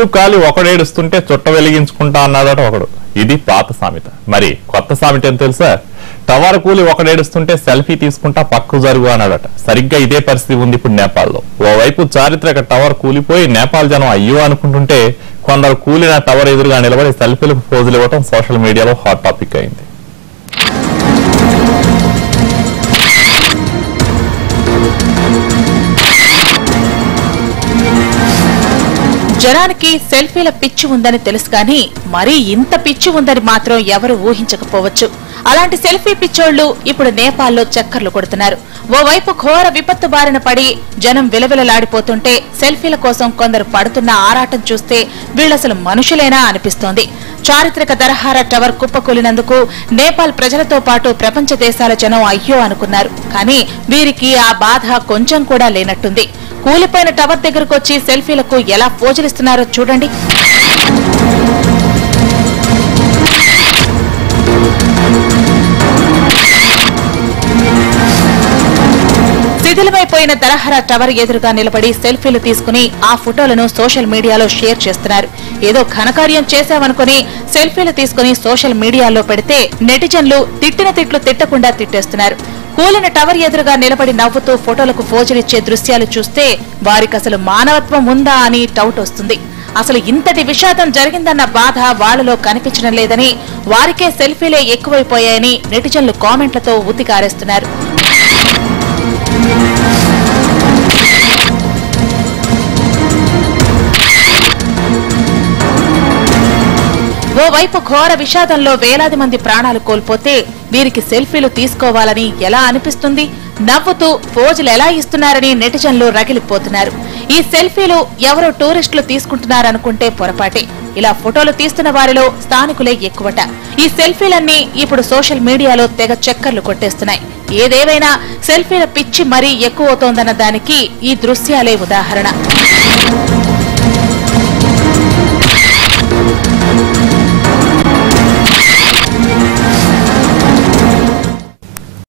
ఇల్లు కాలి ఒకడేడుస్తుంటే చుట్ట వెలిగించుకుంటా అన్నాడట ఒకడు. ఇది పాత సామెత. మరి కొత్త సామెత ఏం తెలుసా? టవర్ కూలి ఒకడేడుస్తుంటే సెల్ఫీ తీసుకుంటా పక్కు జరుగు అన్నాడట. సరిగ్గా ఇదే పరిస్థితి ఉంది ఇప్పుడు నేపాల్లో. ఓవైపు చారిత్రక టవర్ కూలిపోయి నేపాల్ జనం అయ్యో అనుకుంటుంటే, కొందరు కూలిన టవర్ ఎదురుగా నిలబడి సెల్ఫీలకు పోజులు ఇవ్వడం సోషల్ మీడియాలో హాట్ టాపిక్ అయింది. జనానికి సెల్ఫీల పిచ్చి ఉందని తెలుసు కానీ మరీ ఇంత పిచ్చి ఉందని మాత్రం ఎవరు ఊహించకపోవచ్చు. అలాంటి సెల్ఫీ పిచ్చోళ్లు ఇప్పుడు నేపాల్లో చక్కర్లు కొడుతున్నారు. ఓవైపు ఘోర విపత్తు బారిన పడి జనం విలవిలలాడిపోతుంటే సెల్ఫీల కోసం కొందరు పడుతున్న ఆరాటం చూస్తే వీళ్ళసలు మనుషులేనా అనిపిస్తోంది. చారిత్రక దర్హారా టవర్ కుప్పకూలినందుకు నేపాల్ ప్రజలతో పాటు ప్రపంచ దేశాల జనం అయ్యో అనుకున్నారు. కానీ వీరికి ఆ బాధ కొంచెం కూడా లేనట్టుంది. కూలిపోయిన టవర్ దగ్గరకు వచ్చి సెల్ఫీలకు ఎలా పోజులిస్తున్నారో చూడండి. శిథిలమైపోయిన దరహరా టవర్ ఎదురుగా నిలబడి సెల్ఫీలు తీసుకుని ఆ ఫోటోలను సోషల్ మీడియాలో షేర్ చేస్తున్నారు. ఏదో ఘనకార్యం చేశామనుకుని సెల్ఫీలు తీసుకుని సోషల్ మీడియాలో పెడితే నెటిజన్లు తిట్టిన తిట్లు తిట్టకుండా తిట్టేస్తున్నారు. కూలిన టవర్ ఎదురుగా నిలబడి నవ్వుతూ ఫోటోలకు పోజులిచ్చే దృశ్యాలు చూస్తే వారికసలు మానవత్వం ఉందా అని డౌట్ వస్తుంది. అసలు ఇంతటి విషాదం జరిగిందన్న బాధ వాళ్లలో కనిపించడం లేదని, వారికే సెల్ఫీలే ఎక్కువైపోయాయని నెటిజన్లు కామెంట్లతో ఉతికారేస్తున్నారు. ఓవైపు ఘోర విషాదంలో వేలాది మంది ప్రాణాలు కోల్పోతే వీరికి సెల్ఫీలు తీసుకోవాలని ఎలా అనిపిస్తుంది? నవ్వుతూ పోజులు ఎలా ఇస్తున్నారని నెటిజన్లు రగిలిపోతున్నారు. ఈ సెల్ఫీలు ఎవరో టూరిస్టులు తీసుకుంటున్నారనుకుంటే పొరపాటే. ఇలా ఫోటోలు తీస్తున్న వారిలో స్థానికులే ఎక్కువట. ఈ సెల్ఫీలన్నీ ఇప్పుడు సోషల్ మీడియాలో తెగ చక్కర్లు కొట్టేస్తున్నాయి. ఏదేవైనా సెల్ఫీల పిచ్చి మరీ ఎక్కువవుతోందన్న దానికి ఈ దృశ్యాలే ఉదాహరణ.